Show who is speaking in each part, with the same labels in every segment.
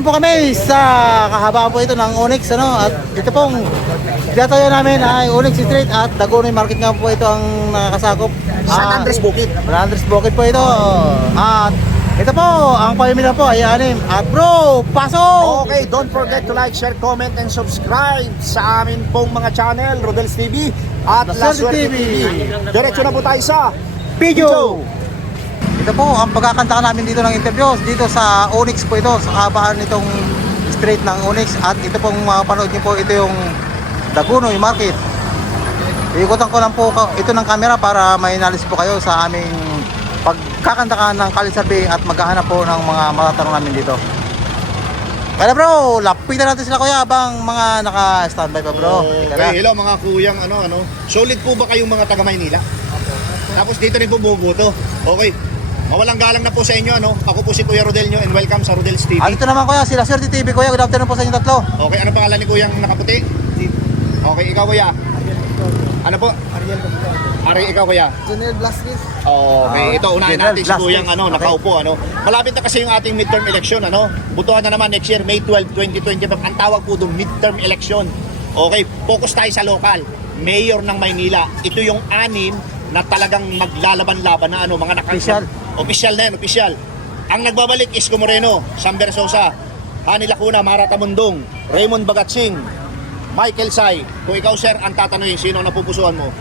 Speaker 1: po kami sa kahabaan po ito ng Onyx, ano, at ito pong tinatayo namin ay Onyx Street at Dagonoy Market nga po ito ang nakakasakop.
Speaker 2: San Andres Bukid.
Speaker 1: San Andres Bukid po ito. At ito po, ang pamimila po ay anim. At bro, pasok!
Speaker 2: Okay, don't forget to like, share, comment, and subscribe sa amin pong mga channel, Rodel's TV at La Suerte TV. Diretso na po tayo sa video.
Speaker 1: Ito po, ang pagkakantakan namin dito ng interviews dito sa Onyx po ito, sa kahabaan nitong street ng Onyx. At ito pong mapanood niyo po, ito yung Dagonoy Market. Iikutan ko lang po ito ng camera para may knowledge po kayo sa aming pagkakantakan ng kalisabi at maghahanap po ng mga matatanong namin dito. Kaya bro, lapitan natin sila kuya habang mga naka-standby pa bro.
Speaker 2: Okay, hello mga kuyang solid po ba kayong mga taga Maynila? Tapos dito rin po bumubuto. Okay. Mawalang galang na po sa inyo, Ako po si Kuya Rodel nyo and welcome sa Rodel's TV.
Speaker 1: Dito naman kuya, sila Suerte TV kuya. Good afternoon po sa inyo tatlo.
Speaker 2: Okay, ano pangalan ni Kuyang nakaputi? Okay, ikaw kuya. Ano po? Ari, ikaw kuya.
Speaker 3: General Blasquez.
Speaker 2: Okay, ito unahin
Speaker 1: General
Speaker 2: natin si
Speaker 1: Blasquez.
Speaker 2: Kuyang nakaupo, Malapit na kasi yung ating midterm election, Butuhan na naman next year, May 12, 2025. Ang tawag po doon, midterm election. Okay, focus tayo sa local. Mayor ng Maynila. Ito yung anim na talagang maglalaban-laban na mga Official na yan, official. Ang nagbabalik Isko Moreno, Sam Bersosa, Hani Lacuna, Mara Tamundong, Raymond Bagatsing, Michael Say. Kung ikaw sir, ang tatanungin, sino ang napupusuan mo?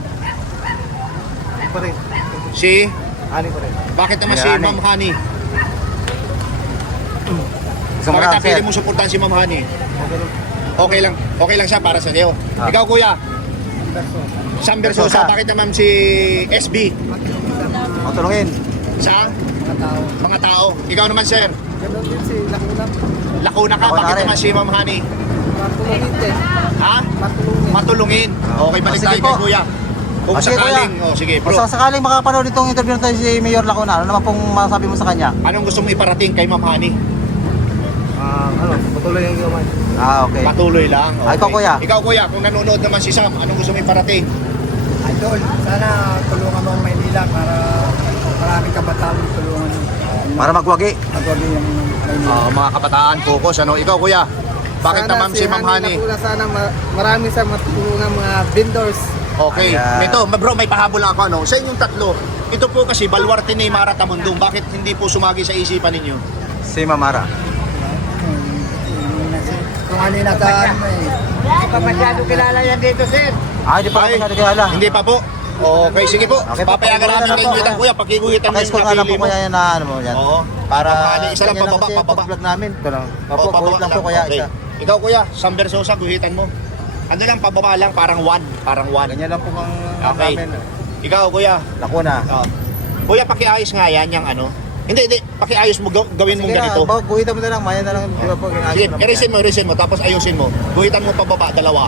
Speaker 3: Pa rin.
Speaker 2: Si?
Speaker 3: Ani pa rin.
Speaker 2: Bakit naman si
Speaker 1: Hani.
Speaker 2: Ma'am Hani?
Speaker 1: Isang
Speaker 2: Bakit
Speaker 1: lang
Speaker 2: napili
Speaker 1: sir.
Speaker 2: mo suportahan si Ma'am Hani? Okay lang siya para sa iyo. Ikaw kuya, Sam Bersosa, bakit naman si SB?
Speaker 1: Matulungin.
Speaker 2: Sa mga tao. Ikaw naman sir,
Speaker 3: Ganon din si Lacuna.
Speaker 2: Lacuna ka,
Speaker 1: Ako na
Speaker 2: bakit
Speaker 1: rin.
Speaker 2: naman si Ma'am Hani?
Speaker 3: Matulungin din.
Speaker 2: Ha?
Speaker 3: Matulungin.
Speaker 2: Matulungin. Okay, balik
Speaker 1: Sige
Speaker 2: tayo
Speaker 1: po.
Speaker 2: kay kuya. Kung
Speaker 1: Sige,
Speaker 2: sakaling,
Speaker 1: kuya.
Speaker 2: sige bro,
Speaker 1: Basta sakaling makapanood itong interview natin si Mayor Lacuna, ano naman pong masasabi mo sa kanya?
Speaker 2: anong gusto mo iparating kay Ma'am Hani?
Speaker 3: Patuloy yung gawan.
Speaker 1: Okay.
Speaker 2: Patuloy lang.
Speaker 1: Ah, ikaw, kuya.
Speaker 2: Ikaw kuya, kung nanonood naman si Sam, anong gusto mo iparating?
Speaker 3: Idol, sana tulungan mo ang Maynila para maraming kabataan tulungan
Speaker 1: Para magwagi.
Speaker 3: magwagi yung Maynila.
Speaker 2: Mga kabataan, focus, Ikaw kuya, bakit
Speaker 3: Sana
Speaker 2: naman si Ma'am Hani?
Speaker 3: Lacuna, sana marami sa matulungan mga vendors.
Speaker 2: Okay.
Speaker 1: Ayan.
Speaker 2: Ito, bro, may pahabol lang ako, Sa inyong tatlo, ito po kasi baluarte ni Mara Tamundong. Bakit hindi po sumagi sa isipan ninyo?
Speaker 1: Si Mamara.
Speaker 3: Kung ano yung nataan mo eh.
Speaker 4: Hindi pa masyado kilala yan dito, sir.
Speaker 1: Di pa
Speaker 2: Ay,
Speaker 1: ako nakikilala.
Speaker 2: Hindi pa po. Okay, sige po.
Speaker 1: Okay po,
Speaker 2: Papayagan namin
Speaker 1: pakiguhitan
Speaker 2: kayo
Speaker 1: po.
Speaker 2: guhitan, kuya. Pakiguhitan mo
Speaker 1: Pakiscore nga lang po
Speaker 2: napili mo.
Speaker 1: kaya yan na ano mo yan.
Speaker 2: Oo.
Speaker 1: Para
Speaker 2: Pakali, isa lang,
Speaker 1: ganyan
Speaker 2: pababa,
Speaker 1: kasi
Speaker 2: pababa.
Speaker 1: pag-vlog namin. Ito lang. Opo,
Speaker 2: Oo,
Speaker 1: guhit lang po kaya
Speaker 2: okay.
Speaker 1: isa.
Speaker 2: Ikaw kuya, Sam Bersosa, guhitan mo. Ano lang, pababa lang, parang one. Parang one.
Speaker 1: Ganyan lang po ang
Speaker 2: Okay.
Speaker 1: namin.
Speaker 2: Ikaw kuya.
Speaker 1: Lacuna.
Speaker 2: Kuya, pakiayos nga yan, yung Hindi, pakiayos mo, gawin mong
Speaker 1: Sige
Speaker 2: ganito.
Speaker 1: na, guhitan mo na lang. Maya na lang. Di ba po?
Speaker 2: Sige, i-resin mo, tapos ayusin mo. Guhitan mo pababa, dalawa.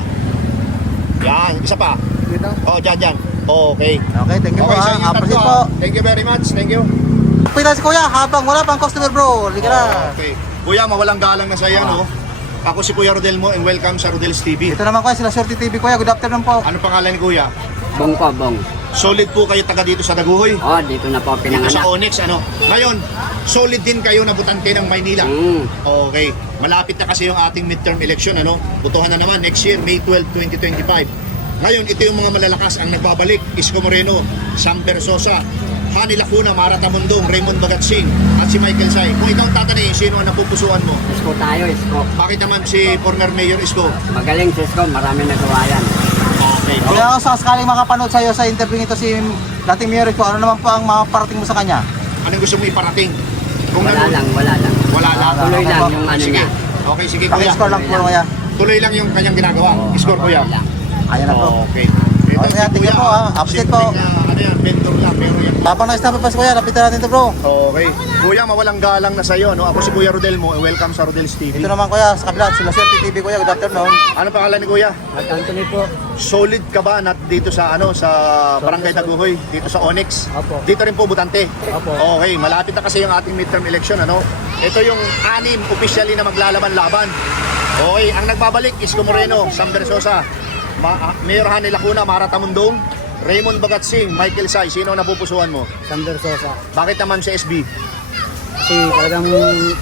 Speaker 2: Yan, isa pa.
Speaker 3: Dito.
Speaker 2: Dyan. Okay.
Speaker 1: Okay, thank you po
Speaker 2: Okay, sa
Speaker 1: ha.
Speaker 2: inyo
Speaker 1: Appreciate
Speaker 2: tatlo,
Speaker 1: po.
Speaker 2: Thank you very much. Thank you.
Speaker 1: Pila si kuya habang wala pang customer bro. Liga na.
Speaker 2: Okay. Kuya, mawalang galang na sa iyo, Ako si Kuya Rodel mo and welcome sa Rodel's TV.
Speaker 1: Ito naman kuya, sila Suerte TV kuya. Good afternoon po.
Speaker 2: Ano pangalan ni Kuya?
Speaker 4: Bong po, bong.
Speaker 2: Solid po kayo taga dito sa Daguhoy.
Speaker 4: Dito na po
Speaker 2: Dito sa
Speaker 4: pinanganak.
Speaker 2: Onyx, Ngayon, solid din kayo na butante ng Maynila. Okay. Malapit na kasi yung ating midterm election, Butuhan na naman next year, May 12, 2025. Ngayon, ito yung mga malalakas ang nagbabalik. Isko Moreno, Sam Bersosa, Hani Lacuna, Mara Tamundong, Raymond Bagatsing, at si Michael Say. Kung ikaw tatanayin, sino ang napupusuan mo?
Speaker 4: Isko tayo, Isko.
Speaker 2: Bakit naman si former Mayor Isko?
Speaker 4: Magaling si Isko, marami nagawa yan.
Speaker 2: Okay.
Speaker 1: Kaya ako sakaling makapanood sa iyo sa interview nito si dating Mayor ko, ano naman po ang maparating mo sa kanya?
Speaker 2: Anong gusto mo iparating? Kung
Speaker 4: Wala lang.
Speaker 2: Wala lang.
Speaker 4: Tuloy lang yung
Speaker 2: Sige.
Speaker 4: niya.
Speaker 2: Okay, sige kuya.
Speaker 1: Paki-score lang po kuya.
Speaker 2: Tuloy lang yung kanyang ginagawa. Score kuya.
Speaker 4: Wala lang.
Speaker 1: Ayan na po.
Speaker 2: Okay.
Speaker 1: Okay,
Speaker 2: si
Speaker 1: tingnan
Speaker 2: kuya,
Speaker 1: po, Update po.
Speaker 2: Vendor lang, pero yan.
Speaker 1: Habang na-stop pa si kuya, lapitan natin ito bro.
Speaker 2: Okay. Kuya, mawalang galang na sa iyo, Ako si Kuya Rodel mo. Welcome sa Rodel's TV.
Speaker 1: Ito naman kuya, sa kabila, sila Suerte TV kuya. Good afternoon.
Speaker 2: Ano pangalan ni Kuya?
Speaker 3: At Anthony po.
Speaker 2: Solid ka ba dito sa sa Barangay Daguhoy, dito sa Onyx?
Speaker 3: Opo.
Speaker 2: Dito rin po butante.
Speaker 3: Opo.
Speaker 2: Okay, malapit na kasi yung ating midterm election, Ito yung anim officially na maglalaban-laban. Okay, ang nagbabalik Isko Moreno, Sam Bersosa, Mayor Hani Lacuna, Mara Tamundong, Raymond Bagatsing, Michael Say. Sino ang napupusuan mo?
Speaker 3: Sander Sosa.
Speaker 2: Bakit naman si SB?
Speaker 3: Kasi talagang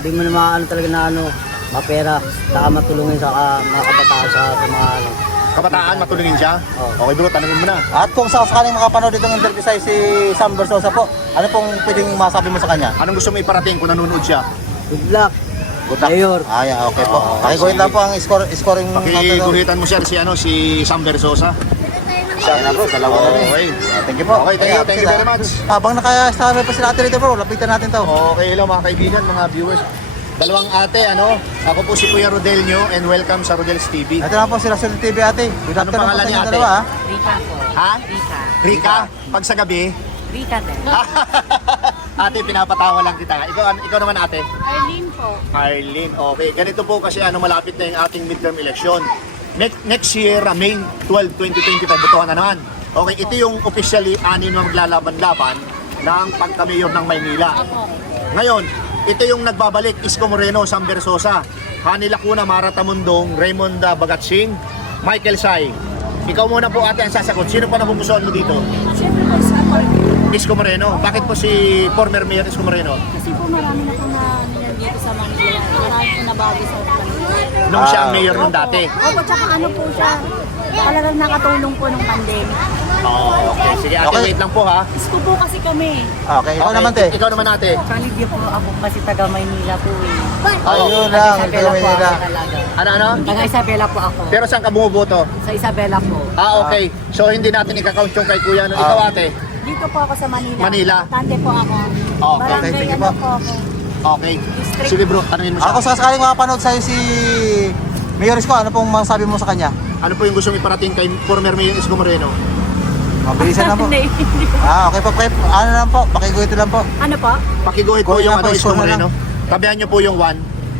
Speaker 5: di mo naman ano talaga na ano, mapera, saka matulungin sa mga kabataan sa mga ano.
Speaker 2: Kabataan, matulungin siya?
Speaker 5: Oo.
Speaker 2: Okay bro, tanongin mo na.
Speaker 1: At kung sakaling makapanood itong interview sa'yo si Sam Versosa po, ano pong pwedeng masabi mo sa kanya?
Speaker 2: Anong gusto mo iparating kung nanonood siya?
Speaker 5: Good luck.
Speaker 1: Good luck.
Speaker 5: Mayor.
Speaker 1: Okay po.
Speaker 2: Oo,
Speaker 1: Pakiguhit lang po ang scoring.
Speaker 2: Pakiguhitan mo sir si Sam Versosa.
Speaker 1: Siya na bro, dalawa na rin.
Speaker 2: Okay.
Speaker 1: Thank you po.
Speaker 2: Okay, thank you very much.
Speaker 1: Habang nakaya-establish pa sila ate rito bro, lapitan natin to.
Speaker 2: Okay, hello mga kaibigan, mga viewers. Dalawang ate, ako po si Kuya Rodelio and welcome sa Rodel's TV.
Speaker 1: Ito na po sila sa TV ate. Good
Speaker 2: Anong
Speaker 1: afternoon po
Speaker 2: pangalan
Speaker 1: sa
Speaker 2: ni
Speaker 1: inyo
Speaker 2: ate?
Speaker 1: dalawa ha.
Speaker 6: Rika po.
Speaker 2: Ha?
Speaker 6: Rika.
Speaker 2: Rika, pag sa gabi,
Speaker 6: Rika din.
Speaker 2: ate, pinapatawa lang kita. Ikaw naman ate.
Speaker 6: Arlene po.
Speaker 2: Arlene, okay. Ganito po kasi malapit na yung ating midterm election. Next year, May 12, 2025, butuhan na naman. Okay, ito yung officially anin na maglalaban-laban ng pagka-mayor ng Maynila. Ngayon, ito yung nagbabalik, Isko Moreno, Sam Versosa, Hani Lacuna, Mara Tamundong, Raymond Bagatsing, Michael Say. Ikaw muna po ate ang sasagot. Sino pa napupusuan mo dito?
Speaker 6: Siyempre po, isa po.
Speaker 2: Isko Moreno. Bakit po si former Mayor Isko Moreno?
Speaker 6: Kasi po marami na po na nandito sa Manila. Marami po nabago sa Manila.
Speaker 2: Nung siya ang mayor nung dati.
Speaker 6: Opo, tsaka ano po siya. Talagang nakatulong po nung pandemic.
Speaker 2: Oh, okay. Sige ate,
Speaker 1: Okay.
Speaker 2: wait lang po ha.
Speaker 6: Isko po kasi kami.
Speaker 1: Okay, ikaw naman te.
Speaker 2: Ikaw naman ate.
Speaker 6: Kalibya po ako kasi taga Maynila po eh.
Speaker 1: Ayun lang, ikaw may nila.
Speaker 6: talaga.
Speaker 2: Ano?
Speaker 6: Taga Isabela po ako.
Speaker 2: Pero saan ka bumuboto?
Speaker 6: Sa Isabela po.
Speaker 2: Okay. So hindi natin ika-count yung kay kuya. No? Ikaw ate.
Speaker 6: Dito po ako sa Manila.
Speaker 2: Manila.
Speaker 6: Tante po ako.
Speaker 2: Okay,
Speaker 6: Barangay
Speaker 1: thank you
Speaker 6: ano
Speaker 1: po.
Speaker 6: po ako.
Speaker 2: Okay.
Speaker 6: District.
Speaker 2: Sige bro, tanungin mo siya.
Speaker 1: Ako sakaling makapanood sa'yo si Mayor Isko, ano pong masabi mo sa kanya?
Speaker 2: Ano po yung gusto mong iparating kay former Mayor Isko Moreno?
Speaker 1: Mabilisan lang po.
Speaker 6: Hindi.
Speaker 1: Okay po, Prep. Ano lang po, pakiguhit lang po.
Speaker 6: Ano po?
Speaker 2: Pakiguhit po
Speaker 1: Kuya
Speaker 2: yung
Speaker 1: po,
Speaker 2: Isko
Speaker 1: Isko na
Speaker 2: Moreno. Tabihan niyo po yung 1.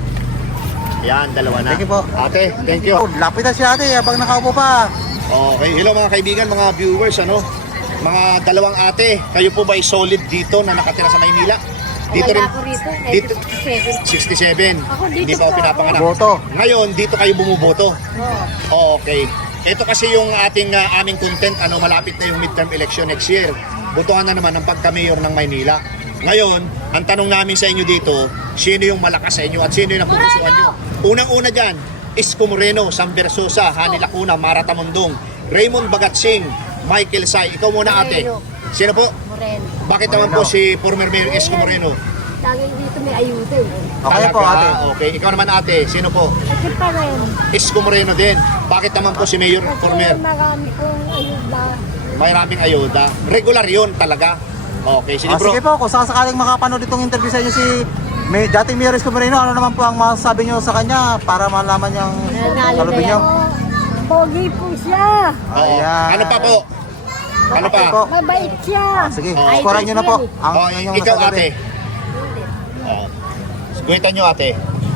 Speaker 2: Yan, dalawa na.
Speaker 1: Thank you po.
Speaker 2: Ate, thank you.
Speaker 1: Lapitan siya ate, habang nakaupo pa.
Speaker 2: Okay, hello mga kaibigan, mga viewers, mga dalawang ate, kayo po ba ay solid dito na nakatira sa Maynila? Dito
Speaker 6: Wala
Speaker 2: rin,
Speaker 6: ako rito.
Speaker 2: dito,
Speaker 6: 87.
Speaker 2: 67.
Speaker 6: Ako dito
Speaker 2: Hindi pa ako
Speaker 6: po.
Speaker 2: pinapanganak.
Speaker 1: Boto.
Speaker 2: Ngayon, dito kayo bumuboto.
Speaker 6: Oo.
Speaker 2: Okay. Ito kasi yung aming content, malapit na yung midterm election next year. Butuhan na naman ng pagka-mayor ng Maynila. Ngayon, ang tanong namin sa inyo dito, sino yung malakas sa inyo at sino yung napupusuan nyo? Unang-una dyan, Isko Moreno, Sam Versosa, Hani Lacuna, Mara Tamundong, Raymond Bagatsing, Michael Say. Ikaw muna ate. Sino po?
Speaker 6: Moreno.
Speaker 2: Bakit naman po si former Mayor Isko Moreno?
Speaker 6: Lagi dito may ayuda eh.
Speaker 1: Okay po ate.
Speaker 2: Okay. Ikaw naman ate, sino po?
Speaker 6: Kasi pa rin.
Speaker 2: Isko Moreno din. Bakit naman po si Mayor former?
Speaker 6: Marami kong ayuda.
Speaker 2: Maraming ayuda. Regular yun talaga. Okay, sige bro.
Speaker 1: Sige po, kung sakaling makapanood itong interview sa inyo si dating Mayor Isko Moreno, ano naman po ang masasabi nyo sa kanya para malaman niyang salubin nyo?
Speaker 6: Pogi po siya.
Speaker 2: Oo.
Speaker 1: Ayan.
Speaker 2: Ano pa po? Ano pa?
Speaker 1: Okay po.
Speaker 6: Mabait siya.
Speaker 1: Sige,
Speaker 2: Oh.
Speaker 1: scorean nyo na po. Ang
Speaker 2: Oh,
Speaker 1: inyong
Speaker 2: ikaw
Speaker 1: masasabi.
Speaker 2: ate. Oh. Guhitan nyo ate.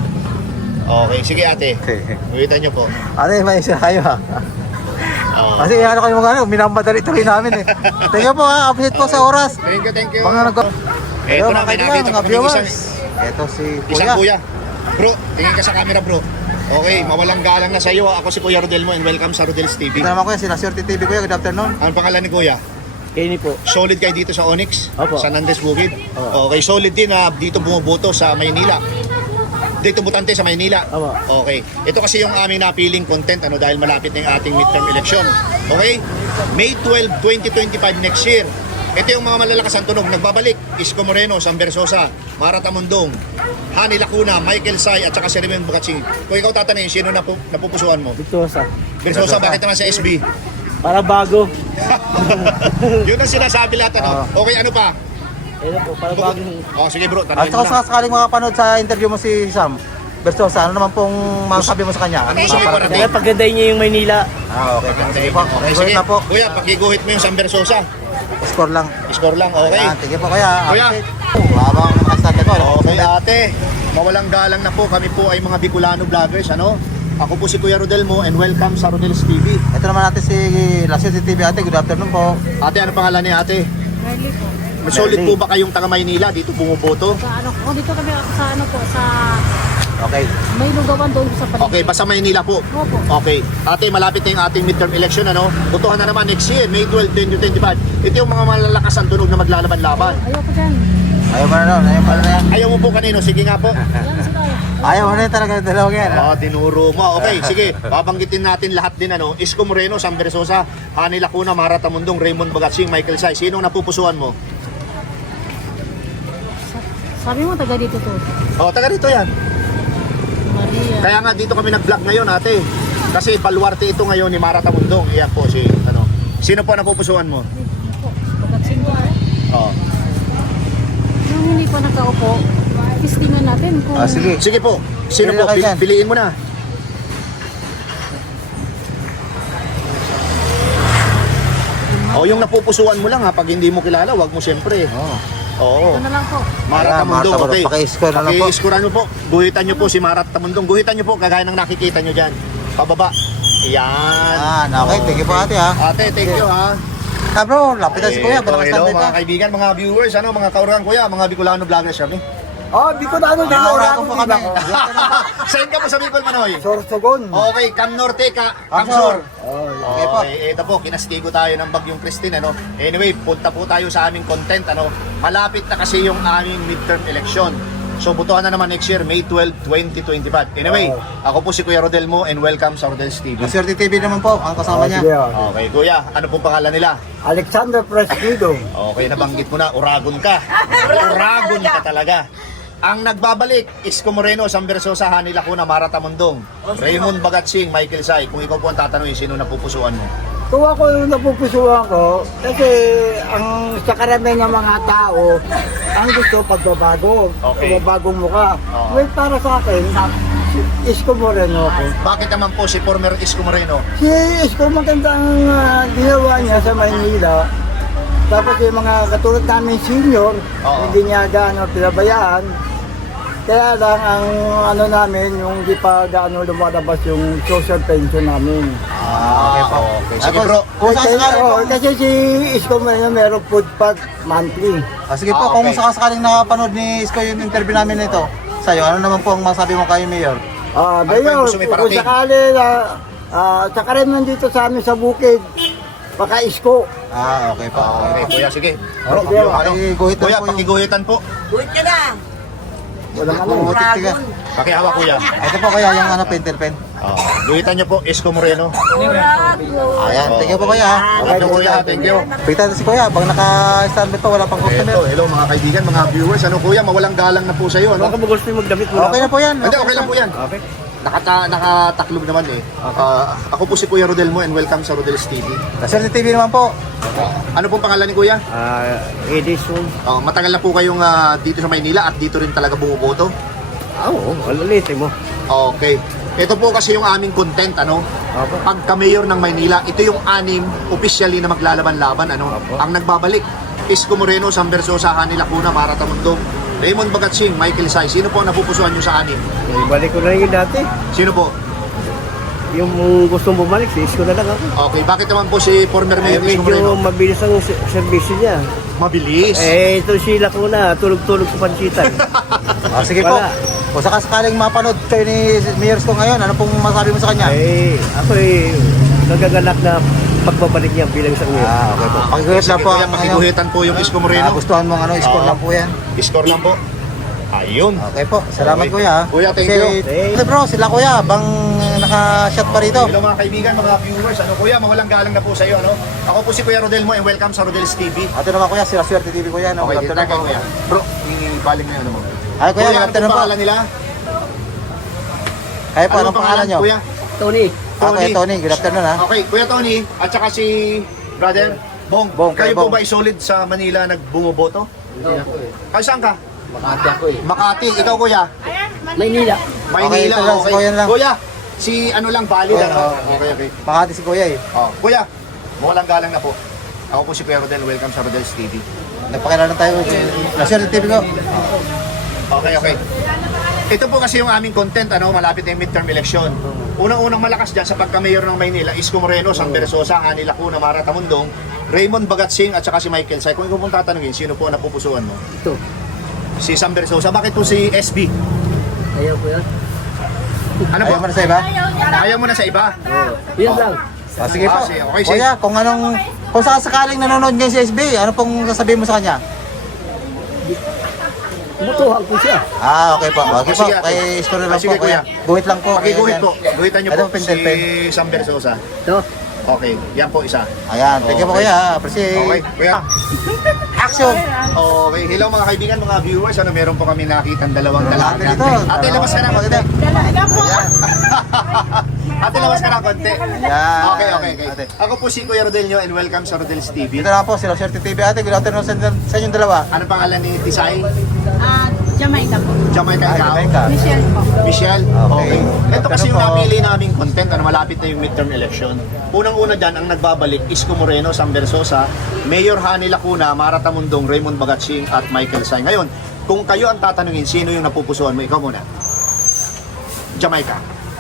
Speaker 2: Okay, sige ate. Guhitan nyo po.
Speaker 1: Ate, may isa kayo ha.
Speaker 2: Oh.
Speaker 1: Kasi ano kayo mga minamadali tuloy namin eh. Thank you po ha, appreciate po sa oras.
Speaker 2: Thank you, thank you.
Speaker 1: Mga nag-
Speaker 2: Ito na, may
Speaker 1: kaibigan,
Speaker 2: nakita
Speaker 1: mga
Speaker 2: ko
Speaker 1: viewers. Ito si
Speaker 2: isang
Speaker 1: Kuya.
Speaker 2: kuya. Bro, tingin ka sa camera bro. Okay, mawalang galang na sa iyo. Ako si Kuya Rodel mo and welcome sa Rodel's TV.
Speaker 1: Ito naman kuya, sila Swerte TV kuya, good afternoon.
Speaker 2: Ang pangalan ni Kuya?
Speaker 5: Kenny po.
Speaker 2: Solid kayo dito sa Onyx?
Speaker 5: Opo.
Speaker 2: Sa Nandes Bukid?
Speaker 5: Opo.
Speaker 2: Okay, solid din na dito bumuboto sa Maynila. Dito butante sa Maynila?
Speaker 5: Opo.
Speaker 2: Okay. Ito kasi yung aming napiling content dahil malapit na yung ating midterm election. Okay? May 12, 2025 next year. Ito yung mga malalakas ang tunog. Nagbabalik. Isko Moreno, Sam Versosa, Mara Tamundong, Hani Lacuna, Michael Say, at saka si Raymond Bagatsing. Kung ikaw tatanungin, sino na napupusuan mo?
Speaker 5: Victosa.
Speaker 2: Versosa, bakit naman sa SB?
Speaker 5: Para bago.
Speaker 2: Yun ang sinasabi lahat. Okay, ano pa?
Speaker 5: Ayun po, para bago.
Speaker 2: Sige bro,
Speaker 1: At
Speaker 2: tanongin mo
Speaker 1: saka
Speaker 2: na.
Speaker 1: sakaling makapanood sa interview mo si Sam Versosa, ano naman pong masasabi mo sa kanya?
Speaker 2: Ano gusto mo iparating?
Speaker 5: Kaya pagandahin niya yung Maynila.
Speaker 1: Okay po. Sige po. Okay,
Speaker 2: sige.
Speaker 1: na po.
Speaker 2: Kuya, pakiguhit mo yung Sam Versosa.
Speaker 1: Score lang.
Speaker 2: Score lang, okay.
Speaker 1: Ayan, sige po kuya.
Speaker 2: Kuya.
Speaker 1: Habang nakastante ko.
Speaker 2: Okay ate, mawalang galang na po. Kami po ay mga Bicolano vloggers, Ako po si Kuya Rodelmo and welcome sa Rodel's TV.
Speaker 1: Ito naman natin si La Swerte TV ate, good afternoon po.
Speaker 2: Ate, ano pangalan ni ate?
Speaker 6: Merly po.
Speaker 2: Solid po ba kayong taga Maynila? Dito bumoboto?
Speaker 6: Sa ano ko, dito kami sa ano po, sa
Speaker 1: Okay.
Speaker 6: may lugawan doon sa paligid.
Speaker 2: Okay, basta Maynila po.
Speaker 6: Opo.
Speaker 2: Okay. Ate, malapit na yung ating midterm election, Butuhan na naman next year, May 12, 2025. Ito yung mga malalakas ang tunog na maglalaban-laban.
Speaker 6: Ayoko dyan.
Speaker 1: Ayaw mo na nun, ayaw mo na yan.
Speaker 2: Ayaw mo po kanino? Sige nga po.
Speaker 1: Ayaw mo na yan talaga dalawang yan.
Speaker 2: Oh, tinuro mo. Okay, sige. Babanggitin natin lahat din ano. Isko Moreno, Sam Versosa, Hani Lacuna, Mara Tamundong, Raymond Bagatsing, Michael Say. Sinong napupusuan mo?
Speaker 6: Sabi mo, taga dito to.
Speaker 2: Oh, taga dito yan.
Speaker 6: Maria.
Speaker 2: Kaya nga dito kami nag-vlog ngayon, ate. Kasi baluarte ito ngayon ni Mara Tamundong. Iyan po si ano. Sino po napupusuan mo?
Speaker 6: Pagkatsin ko.
Speaker 2: Oh.
Speaker 6: Nung hindi pa nakaupo, testingan natin kung...
Speaker 1: Sige.
Speaker 2: Sige po. Sino
Speaker 1: Pili
Speaker 2: po?
Speaker 1: na kayo dyan.
Speaker 2: Piliin mo na. Oh, yung napupusuan mo lang ha. Pag hindi mo kilala, wag mo siyempre.
Speaker 1: Oo.
Speaker 2: Oo.
Speaker 6: Ito na lang po.
Speaker 2: Mara
Speaker 1: Ayan,
Speaker 2: Tamundong,
Speaker 1: Mara
Speaker 2: okay.
Speaker 1: Tamundong, paki-score na lang po.
Speaker 2: Paki-scorean nyo po. Guhitan nyo po si Mara Tamundong. Guhitan nyo po, kagaya ng nakikita nyo dyan. Pababa. Yan.
Speaker 1: Yan, okay. Thank you po ate ha.
Speaker 2: Ate, thank you ha.
Speaker 1: Ah bro, lapitan si kuya.
Speaker 2: Hello,
Speaker 1: Pinaka-standby
Speaker 2: mga
Speaker 1: pa.
Speaker 2: kaibigan, mga viewers, ano, mga kaurangan kuya, mga Bicolano vloggers kami.
Speaker 3: Oh, di ko na ano,
Speaker 1: Nakakura ko po kami.
Speaker 2: Saan ka po sa Bicol, Manoy?
Speaker 3: Sorsogon.
Speaker 2: Okay, Cam Norte, Cam
Speaker 1: Sur.
Speaker 2: Sur.
Speaker 1: Okay po.
Speaker 2: Okay, ito po, kinastigo tayo ng Bagyong Christine, ano. Anyway, punta po tayo sa aming content, ano. Malapit na kasi yung aming midterm election. So, butuhan na naman next year, May 12, 2025. Anyway, ako po si Kuya Rodel Mo and welcome sa Rodel's TV.
Speaker 1: Maswerte TV naman po, ang kasama niya.
Speaker 2: Okay, Kuya, ano pong pangalan nila?
Speaker 3: Alexander Presquido.
Speaker 2: Okay, nabanggit mo na, Uragon ka. Uragon ka talaga. Ang nagbabalik, Isko Moreno, Sam Versosa, Hani Lacuna, Mara Tamundong, Raymond Bagatsing, Michael Say. Kung ikaw po ang tatanungin, sino napupusuan mo?
Speaker 3: Kung ako yung napupusuan ko, kasi ang sa karamihan ng mga tao, ang gusto pagbabago,
Speaker 2: Okay.
Speaker 3: pagbabagong mukha.
Speaker 2: Oo.
Speaker 3: Well, para sa akin, Isko Moreno ako.
Speaker 2: Bakit naman po si former Isko Moreno?
Speaker 3: Si Isko maganda ang ginawa niya sa Maynila. Tapos yung mga katulad namin senior,
Speaker 2: Oo.
Speaker 3: hindi niya gaano pinabayaan. Kaya lang ang ano namin, yung di pa gaano lumalabas yung social pension namin.
Speaker 1: Okay po.
Speaker 2: Okay, sige bro.
Speaker 1: Kung
Speaker 3: Kasi,
Speaker 1: sakasakaling po,
Speaker 3: kasi si Isko Moreno meron food pack monthly.
Speaker 1: sige po, kung
Speaker 2: Okay.
Speaker 1: sakasakaling nakapanood ni Isko yung interview namin nito, sa'yo, ano naman po ang masabi mo kay Mayor?
Speaker 2: Ano ba yung
Speaker 3: Bayo,
Speaker 2: gusto mo
Speaker 3: kung
Speaker 2: iparating?
Speaker 3: sakali na, saka rin nandito sa amin sa bukid, baka Isko.
Speaker 1: Okay po.
Speaker 2: Okay, Kuya, sige. Bro,
Speaker 3: Okay,
Speaker 2: ano?
Speaker 1: pakiguhitan
Speaker 2: Kuya,
Speaker 1: po yung-
Speaker 2: pakiguhitan po.
Speaker 3: Walang ano.
Speaker 1: Putik tiga.
Speaker 2: Pakihawa, Kuya.
Speaker 1: Ito po kaya yung ano, painter pen.
Speaker 2: Guhitan niyo po, Isko Moreno.
Speaker 1: Ayan, thank you po kuya ha.
Speaker 2: Thank you, Kuya. Thank you.
Speaker 1: Pagkita si kuya, pag naka-standby pa, wala pang customer.
Speaker 2: Hello mga kaibigan, mga viewers. Ano Kuya, mawalang galang na po sa iyo, ano?
Speaker 5: Baka mo gusto yung magdamit mo
Speaker 1: Okay na po yan.
Speaker 2: Hindi, okay lang po yan.
Speaker 5: Okay.
Speaker 2: Nakataklob naman eh. Ako po si Kuya Rodel Mo and welcome sa Rodel's TV.
Speaker 1: Maswerte TV naman po.
Speaker 2: Ano pong pangalan ni Kuya?
Speaker 5: Edison.
Speaker 2: Matagal na po kayong dito sa Maynila at dito rin talaga bumuboto?
Speaker 5: Oo, alalitin mo.
Speaker 2: Okay. Ito po kasi yung aming content, ano?
Speaker 5: Opo.
Speaker 2: Pagka-mayor ng Maynila, ito yung anim officially na maglalaban-laban, ano?
Speaker 5: Opo.
Speaker 2: Ang nagbabalik, Isko Moreno, Sam Versosa, Hani Lacuna, Mara Tamundong, Raymond Bagatsing, Michael Say. Sino po ang napupusuan nyo sa anim?
Speaker 5: Ibalik ko na yung dati.
Speaker 2: Sino po?
Speaker 5: Yung gustong bumalik, si Isko na lang ako.
Speaker 2: Okay, bakit naman po si former Mayor Isko
Speaker 5: Medyo
Speaker 2: Moreno?
Speaker 5: mabilis ang serbisyo niya.
Speaker 2: Mabilis.
Speaker 5: Ito si Lacuna, tulog-tulog sa pansitan.
Speaker 1: Sige po.
Speaker 5: Wala.
Speaker 1: Kung sakasakaling mapanood kayo ni Mayor Isko ngayon, ano pong masabi mo sa kanya?
Speaker 5: Ako nagagalak na pagbabalik niya bilang isang mayor.
Speaker 1: Okay po. Pakiguhit lang po
Speaker 2: Kuya,
Speaker 1: ang ano.
Speaker 2: pakiguhitan po yung Isko Moreno.
Speaker 1: Gustuhan mo ano, score lang po yan.
Speaker 2: Score lang po. Ayun.
Speaker 1: Okay po. Salamat
Speaker 2: Okay.
Speaker 1: kuya.
Speaker 2: Kuya, thank you.
Speaker 1: Kasi bro, sila kuya, bang naka-shot pa rito?
Speaker 2: Hello mga kaibigan, mga viewers. Ano Kuya, mawalang galang na po sa iyo, ano? Ako po si Kuya Rodel Mo and welcome sa Rodel's TV.
Speaker 1: Ito naman kuya, sila Swerte TV kuya.
Speaker 2: Okay, dito na kayo, Kuya. Bro, ibaling na yun naman.
Speaker 1: Ay kuya,
Speaker 2: Kuya, ano
Speaker 1: good
Speaker 2: pong
Speaker 1: po.
Speaker 2: pangalan nila?
Speaker 1: Kayo po, anong pangalan nyo?
Speaker 2: Kuya?
Speaker 5: Tony,
Speaker 1: Kuya Tony, good afternoon ha.
Speaker 2: Okay, Kuya Tony, at saka si brother Bong.
Speaker 1: Bong,
Speaker 2: Kayo
Speaker 1: Kuya
Speaker 2: po
Speaker 1: Bong.
Speaker 2: ba solid sa Manila nagbumoboto?
Speaker 5: hindi ako eh.
Speaker 2: Ay, saan ka?
Speaker 5: Makati ako eh.
Speaker 2: Makati. Ikaw, Kuya?
Speaker 5: Maynila.
Speaker 2: Maynila.
Speaker 1: ito lang, si Kuya lang.
Speaker 2: Kuya, si ano lang, valid.
Speaker 1: Kuya,
Speaker 2: Ano?
Speaker 1: okay.
Speaker 2: Okay.
Speaker 1: Makati si kuya eh.
Speaker 2: Kuya, mawalang galang na po. Ako po si Kuya Rodel. Welcome sa Rodel's TV.
Speaker 1: Nagpakilala tayo sa Swerte TV ko.
Speaker 2: Okay. Ito po kasi yung aming content, ano, malapit na yung midterm election. Unang-unang malakas dyan sa pagka-mayor ng Maynila, Isko Moreno, Sam Versosa, Hani Lacuna, Mara Tamundong, Raymond Bagatsing at saka si Michael Say. Kung ikaw pong tatanungin, sino po ang napupusuan mo?
Speaker 5: Ito.
Speaker 2: Si Sam Versosa. Bakit po si SB?
Speaker 5: Ayaw ko yan.
Speaker 2: Ano po?
Speaker 1: Ayaw mo na sa iba?
Speaker 2: Ayaw mo na sa iba?
Speaker 5: Yan lang.
Speaker 1: Sige po.
Speaker 2: sige. Okay, sige.
Speaker 1: Kuya, kung sakasakaling nanonood ngayon si SB, ano pong sasabihin mo sa kanya?
Speaker 3: butuhan ko siya.
Speaker 1: Okay po. Okay po.
Speaker 2: Sige, ate.
Speaker 1: Kay story lang
Speaker 2: Sige,
Speaker 1: po, kuya.
Speaker 2: kuya.
Speaker 1: Guhit lang po.
Speaker 2: Pakiguhit
Speaker 1: Ayan.
Speaker 2: po. Guhitan niyo
Speaker 1: Ito,
Speaker 2: po
Speaker 1: pen.
Speaker 2: si Sam Versosa.
Speaker 3: Ito.
Speaker 2: Okay, yan po isa.
Speaker 1: Ayan. Thank you po,
Speaker 2: Okay.
Speaker 1: kuya. Appreciate.
Speaker 2: Okay, kuya.
Speaker 1: Action!
Speaker 2: Okay, hello mga kaibigan, mga viewers. Ano, meron po kami nakitang dalawang
Speaker 1: Ate
Speaker 2: dalaga.
Speaker 1: dito.
Speaker 2: Ate, labas ka na konti.
Speaker 6: Dalaga po.
Speaker 2: Ate, labas ka na konti.
Speaker 1: Ayan.
Speaker 2: Okay.
Speaker 1: Ate.
Speaker 2: Ako po si Kuya Rodelio and welcome sa Rodel's TV.
Speaker 1: Ito na po, sila Shirty TV. Ate, good afternoon sa inyong dalawa.
Speaker 2: Ano pangalan ni Tisay?
Speaker 6: Jamaica po.
Speaker 2: Jamaica
Speaker 1: Ay,
Speaker 2: Cao?
Speaker 1: Jamaica.
Speaker 6: Michelle po.
Speaker 2: Michelle?
Speaker 1: Okay.
Speaker 2: Ito kasi
Speaker 1: Ano
Speaker 2: yung
Speaker 1: po?
Speaker 2: napili naming content, ano, malapit na yung midterm election. Unang-una dyan, ang nagbabalik, Isko Moreno, Sam Versosa, Mayor Hani Lacuna, Mara Tamundong, Raymond Bagatsing, at Michael Say. Ngayon, kung kayo ang tatanungin, sino yung napupusuan mo? Ikaw muna. Jamaica.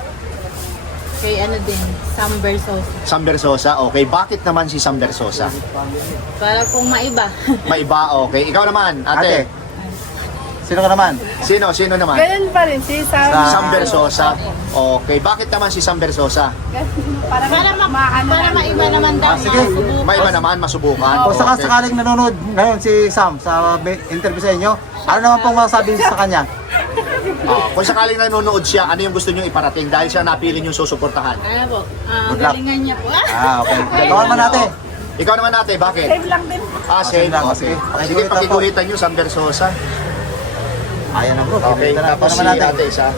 Speaker 6: Kay ano din, Sam Versosa.
Speaker 2: Sam Versosa, okay. Bakit naman si Sam Versosa?
Speaker 6: Para kung maiba.
Speaker 2: Maiba, okay. Ikaw naman, ate.
Speaker 1: Sino ka naman?
Speaker 2: Sino naman?
Speaker 7: Ganun pa rin si Sam.
Speaker 2: Sam Versosa. Okay. Bakit naman si Sam Versosa?
Speaker 7: Para
Speaker 6: Maiba naman daw.
Speaker 1: Sige.
Speaker 6: masubukan.
Speaker 2: Maiba naman, masubukan.
Speaker 1: Kung
Speaker 2: Okay.
Speaker 1: sakaling nanonood ngayon si Sam sa interview sa inyo, ano naman pong masasabi sa kanya?
Speaker 2: Kung sakaling nanonood siya, ano yung gusto niyo iparating dahil siya napili yung susuportahan?
Speaker 6: Ano po,
Speaker 1: Good luck.
Speaker 6: galingan niya po.
Speaker 1: Okay. Ikaw naman ate.
Speaker 2: Ikaw naman ate, bakit?
Speaker 7: Save lang din.
Speaker 2: Same
Speaker 1: Same lang,
Speaker 2: okay.
Speaker 1: sige.
Speaker 2: Sige,
Speaker 1: Pakiguhitan po.
Speaker 2: pakiguhitan nyo, Sam Versosa.
Speaker 1: Ayan na bro.
Speaker 2: Okay,
Speaker 1: Ito na.
Speaker 2: tapos
Speaker 1: Ito
Speaker 2: si
Speaker 1: naman natin.
Speaker 2: ate isa.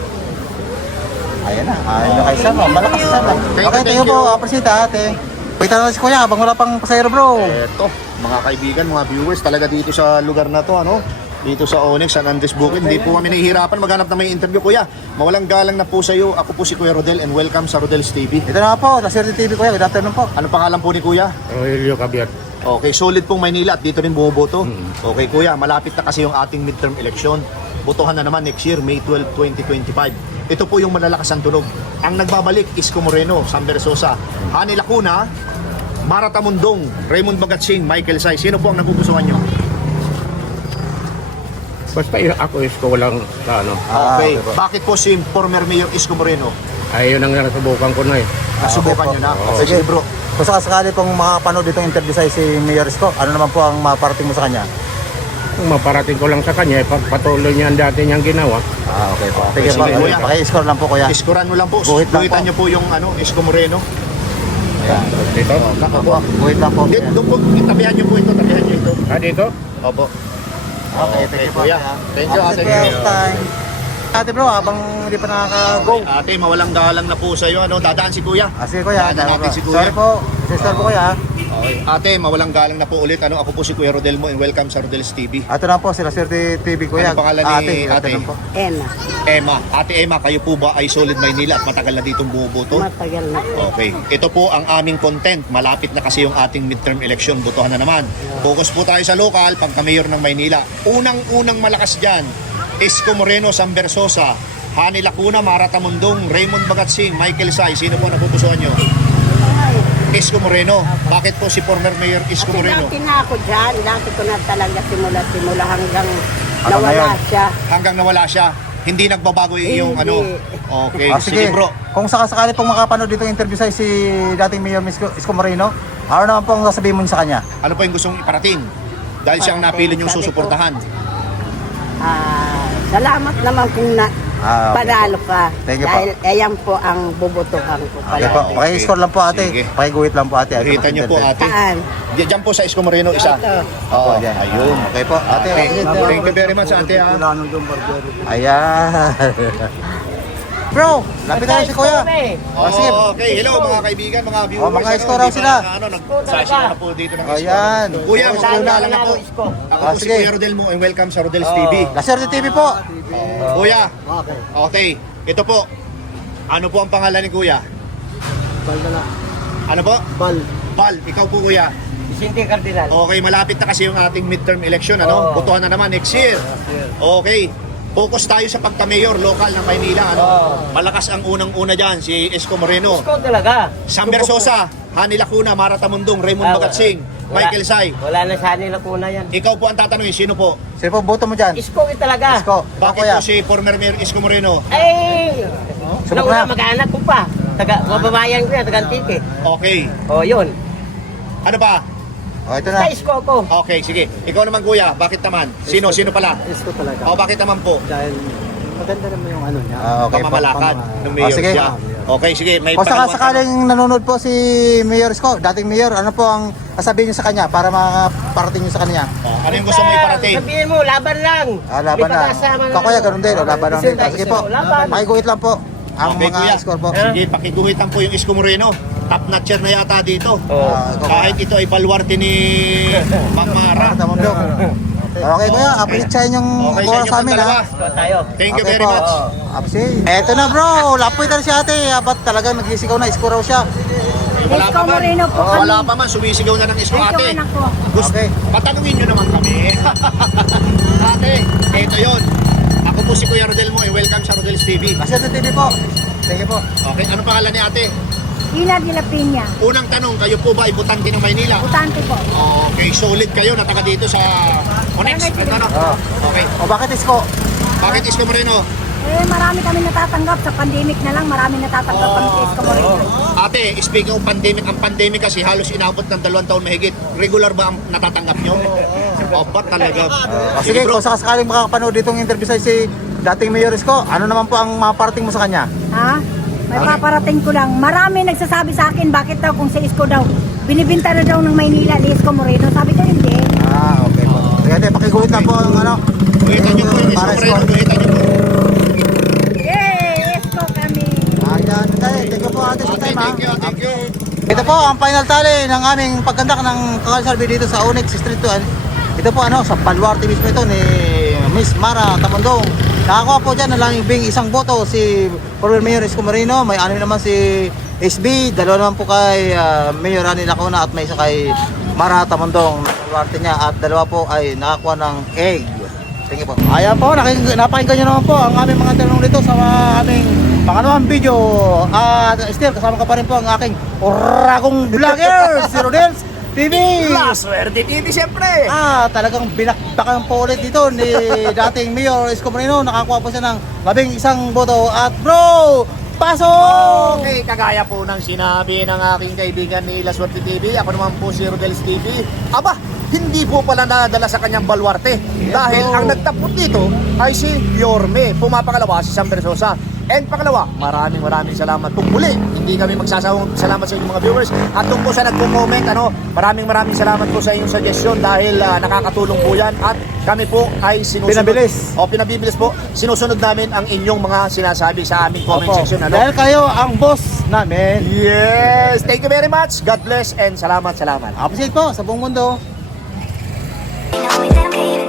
Speaker 1: Ayan na. Ayan na kay Sam. Malakas si Sam.
Speaker 2: Thank
Speaker 1: Okay,
Speaker 2: you,
Speaker 1: thank you po.
Speaker 2: thank you.
Speaker 1: Appreciate ate. Wait na si kuya habang wala pang pasayro bro.
Speaker 2: Eto, mga kaibigan, mga viewers, talaga dito sa lugar na to, ano? Dito sa Onyx, San Andres Bukid, hindi po kami nahihirapan maghanap na may interview, kuya. Mawalang galang na po sa iyo. Ako po si Kuya Rodel and welcome sa Rodel's TV.
Speaker 1: Ito na po. Shirty TV kuya. Good afternoon po.
Speaker 2: Ano pangalan po ni Kuya?
Speaker 8: Rogelio Cabiat.
Speaker 2: Okay, solid pong Maynila at dito rin bumuboto. Okay, Kuya, malapit na kasi yung ating midterm election. Botohan na naman next year, May 12, 2025. Ito po yung malalakas ang tunog. Ang nagbabalik, Isko Moreno, Sam Versosa, Hani Lacuna, Mara Tamundong, Raymond Bagatsing, Michael Say. Sino po ang napupusuan nyo?
Speaker 8: Basta ako is ko walang ano.
Speaker 2: Okay,
Speaker 1: okay po.
Speaker 2: bakit po si former Mayor Isko Moreno?
Speaker 8: Ayun ang nasubukan ko na eh.
Speaker 2: Nasubukan nyo na? Okay,
Speaker 1: Sige
Speaker 2: bro.
Speaker 1: Kung sakali pong makapanood itong interview sa si Mayor Isko, ano naman po ang maparating mo sa kanya?
Speaker 8: Kung maparating ko lang sa kanya, pagpatuloy niya ang dati niyang ginawa.
Speaker 1: Okay po. Sige po.
Speaker 2: sige, kuya.
Speaker 1: Paki-score lang po kuya.
Speaker 2: Iskoran mo lang po.
Speaker 1: Guhit lang
Speaker 2: Guhitan
Speaker 1: po.
Speaker 2: nyo po yung Isko Moreno.
Speaker 1: Ayan.
Speaker 8: Dito?
Speaker 1: Opo. Guhit lang po.
Speaker 2: Doon po, tabihan nyo po ito, tabihan nyo ito.
Speaker 8: Dito?
Speaker 2: Opo.
Speaker 1: Okay, thank you po.
Speaker 2: kuya. Thank you, ate.
Speaker 1: Time. Ate bro, habang hindi pa nakaka-go.
Speaker 2: Ate, mawalang galang na po sa iyo. Ano, dadaan si Kuya.
Speaker 1: Sige kuya.
Speaker 2: Dadaan natin si Kuya.
Speaker 1: Sorry po. Sister po kuya.
Speaker 2: Okay. Ate, mawalang galang na po ulit. Ano, ako po si Kuya Rodel mo and welcome sa Rodel's TV.
Speaker 1: Ito na po, sila Shirty TV kuya.
Speaker 2: Ano pangalan ni ate?
Speaker 1: Ate po.
Speaker 7: Emma.
Speaker 2: Emma. Ate Emma, kayo po ba ay solid Maynila at matagal na ditong bumuboto?
Speaker 7: Matagal na.
Speaker 2: Okay. Ito po ang aming content. Malapit na kasi yung ating midterm election. Botohan na naman. Focus po tayo sa local, pagka-mayor ng Maynila. Unang-unang malakas dyan, Isko Moreno, Sam Versosa, Hani Lacuna, Mara Tamundong, Raymond Bagatsing, Michael Say. Sino po napupusuan nyo? Isko Moreno. Bakit po si former Mayor Isko Moreno?
Speaker 7: Dati na ako dyan. Dati ko na talaga simula hanggang
Speaker 1: Hanggang
Speaker 7: nawala
Speaker 1: ngayon?
Speaker 7: siya.
Speaker 2: Hanggang nawala siya, hindi nagbabago yung
Speaker 7: Hindi.
Speaker 2: ano. Okay,
Speaker 1: Sige
Speaker 2: sige bro.
Speaker 1: Kung sakali pong makapanood itong interview sa si dating Mayor Isko Moreno, ano naman pong sasabihin mo sa kanya?
Speaker 2: Ano po yung gustong iparating? Dahil siyang napili yung
Speaker 7: Sabi ko,
Speaker 2: susuportahan.
Speaker 7: Salamat naman kung
Speaker 1: Okay.
Speaker 7: panalo ka.
Speaker 1: Thank you po.
Speaker 7: Dahil ayan po ang bubutuhan ko
Speaker 1: Okay
Speaker 7: pala.
Speaker 1: po. Paki-score lang po ate.
Speaker 2: Sige.
Speaker 1: Paki-guhit lang po ate.
Speaker 2: Kita niyo po ate.
Speaker 7: Saan?
Speaker 2: Diyan po sa Isko Moreno isa.
Speaker 7: Ito.
Speaker 2: Oo,
Speaker 1: Ayan.
Speaker 2: ayun.
Speaker 1: Okay po. Ate,
Speaker 2: Okay.
Speaker 1: okay.
Speaker 2: Thank you very much ate ha.
Speaker 1: Ayan. Bro, lapit tayo si kuya. Sige.
Speaker 2: Okay, hello mga kaibigan, mga viewers.
Speaker 1: mga Isko raw
Speaker 2: Di ba,
Speaker 1: sila.
Speaker 2: Ano, nag-session na po dito ng Isko.
Speaker 1: Ayan.
Speaker 2: Kuya, magandang na po. Ako po si
Speaker 1: sige.
Speaker 2: Kuya Rodel mo and welcome sa Rodel's TV.
Speaker 1: La Shirty TV po.
Speaker 2: Kuya, okay. Ito po. Ano po ang pangalan ni Kuya?
Speaker 3: Bal na lang.
Speaker 2: Ano po?
Speaker 3: Bal.
Speaker 2: Bal, ikaw po Kuya.
Speaker 5: Vicente Cardinal.
Speaker 2: Okay, malapit na kasi yung ating midterm election, ano? Botohan na naman next year. Okay. Focus tayo sa pagka-mayor local ng Maynila, ano? Malakas ang unang-una diyan si Isko Moreno.
Speaker 5: Ikaw talaga.
Speaker 2: Sam Versosa, Hani Lacuna, Mara Tamundong, Raymond Bagatsing, Michael Say.
Speaker 5: Wala na sa nila kuna yan.
Speaker 2: Ikaw po ang tatanungin, sino po?
Speaker 1: Sino po boto mo dyan?
Speaker 5: Isko talaga.
Speaker 1: Isko.
Speaker 2: Bakit
Speaker 1: kuya.
Speaker 2: po si former Mayor Isko Moreno?
Speaker 5: Ay!
Speaker 1: Subok na.
Speaker 5: Nauna mag-anak ko pa. Mababayan ko yan, taga Antique.
Speaker 2: Okay.
Speaker 5: O, yun.
Speaker 2: Ano pa?
Speaker 1: Oh, ito na.
Speaker 3: Sa isko ko.
Speaker 2: Okay, sige. Ikaw naman kuya, bakit naman? Sino pala?
Speaker 5: Isko talaga.
Speaker 2: O bakit naman po?
Speaker 5: Dahil maganda naman yung ano niya.
Speaker 1: Okay po.
Speaker 2: Pamamalakad ng
Speaker 1: Oh,
Speaker 2: mayor
Speaker 1: sige.
Speaker 2: siya. Okay, sige. May
Speaker 1: O saka
Speaker 2: pangalawang
Speaker 1: sakaling nanonood po si Mayor Isko, dating mayor, ano po ang sasabihin niyo sa kanya para makaparating niyo sa kanya?
Speaker 2: tanong. Ano yung gusto mo iparating?
Speaker 3: Sabihin mo, laban lang.
Speaker 1: Laban na. Kakuya, ganun din. Laban lang din. Sige po.
Speaker 3: Laban.
Speaker 1: Makiguhit lang po ang
Speaker 2: Okay,
Speaker 1: mga
Speaker 2: kuya.
Speaker 1: score po.
Speaker 2: Sige, pakiguhitan po yung Isko Moreno. Top notcher na yata dito.
Speaker 1: Ikaw,
Speaker 2: Kahit ito ay baluarte ni Mang Mara.
Speaker 1: Tama mo. Okay kuya, appreciate yung
Speaker 2: Okay, sa
Speaker 1: oras
Speaker 2: inyo
Speaker 1: sa
Speaker 2: pong
Speaker 1: amin
Speaker 2: dalawa.
Speaker 1: ha.
Speaker 3: Tayo.
Speaker 2: Thank you
Speaker 1: Okay
Speaker 2: very
Speaker 1: po.
Speaker 2: much.
Speaker 1: Appreciate. Eto na bro, lapoy na si ate. Ba't talagang nagsisigaw na, isko raw siya.
Speaker 2: Wala
Speaker 7: Isko
Speaker 2: pa man.
Speaker 7: Moreno po kami.
Speaker 2: Wala pa man, sumisigaw na ng Isko
Speaker 7: Ito
Speaker 2: ate.
Speaker 7: anak ko.
Speaker 2: Gusto,
Speaker 1: Okay.
Speaker 2: patanungin nyo naman kami. Ate, eto yun. Ako po si Kuya Rodel mo. Welcome sa Rodel's TV.
Speaker 1: Kasi sa TV po. Thank you po.
Speaker 2: Okay, ano pangalan ni ate?
Speaker 7: Ina de la Piña.
Speaker 2: Unang tanong, kayo po ba ay butante ng Maynila?
Speaker 7: Butante po.
Speaker 2: Okay, solid kayo na taga dito sa Onyx. Ano?
Speaker 1: Oh.
Speaker 2: Okay.
Speaker 1: O bakit isko?
Speaker 2: Bakit Isko Moreno?
Speaker 7: Marami kami natatanggap. Sa pandemic na lang, marami natatanggap kami sa Isko Moreno.
Speaker 2: Ate, speaking of pandemic, ang pandemic kasi halos inabot ng 2 taon mahigit. Regular ba ang natatanggap nyo? O ba talaga?
Speaker 1: Sige,
Speaker 2: bro.
Speaker 1: kung sakaling makakapanood ditong interview sa si dating Mayor Isko, ano naman po ang maparating mo sa kanya?
Speaker 7: Ha? May paparating ko lang. Marami nagsasabi sa akin, bakit daw kung sa Isko daw, binibinta na daw ng Maynila ni Isko Moreno. Sabi ko, hindi.
Speaker 1: Okay po. Sige ate, pakiguhit lang po ang ano.
Speaker 2: Guhitan nyo po yung Isko
Speaker 1: Para
Speaker 2: Moreno.
Speaker 1: score.
Speaker 2: Guhitan nyo po.
Speaker 7: Yay! Isko kami!
Speaker 1: Ayan, tayo. Thank you po ate sa
Speaker 2: Okay,
Speaker 1: time ha.
Speaker 2: thank you, thank you.
Speaker 1: Ito po ang final tally ng aming pagkandak ng Kakal Survey dito sa Onyx Street 2. Ito po ano, sa Baluarte mismo ito ni Miss Mara Tamondong. Nakakuha po dyan ng langing isang boto si former Mayor Isko Moreno. May 6 naman si SB, 2 naman po kay Mayor Rani Lacuna at may isa kay Mara Tamondong. Baluarte niya at 2 po ay nakakuha ng egg. Thank you po. Ayan po, napakinggan nyo naman po ang aming mga tanong dito sa aming pangalawang video. At still, kasama ka pa rin po ang aking ragong vlogger, si Rodels TV.
Speaker 2: La Suerte TV siyempre.
Speaker 1: Talagang binakbakan po ulit dito ni dating Mayor Isko Moreno. Nakakuha po siya ng 11 boto. At bro, pasok!
Speaker 2: Okay, kagaya po ng sinabi ng aking kaibigan ni La Suerte TV, ako naman po si Rodel's TV. Aba, hindi po pala nadala sa kanyang baluarte dahil ang nagtapot dito ay si Yorme. Pumapangalawa si Sam Bersosa. And pangalawa, maraming salamat po muli. Hindi kami magsasawang salamat sa inyong mga viewers. At doon po sa nagko-comment, maraming salamat po sa inyong suggestion dahil nakakatulong po yan. At kami po ay sinusunod.
Speaker 1: Pinabilis.
Speaker 2: Pinabibilis po. Sinusunod namin ang inyong mga sinasabi sa aming comment
Speaker 1: Opo.
Speaker 2: section.
Speaker 1: Dahil kayo ang boss namin.
Speaker 2: Yes! Thank you very much. God bless and salamat.
Speaker 1: Appreciate po sa buong mundo.
Speaker 9: You know we dedicated.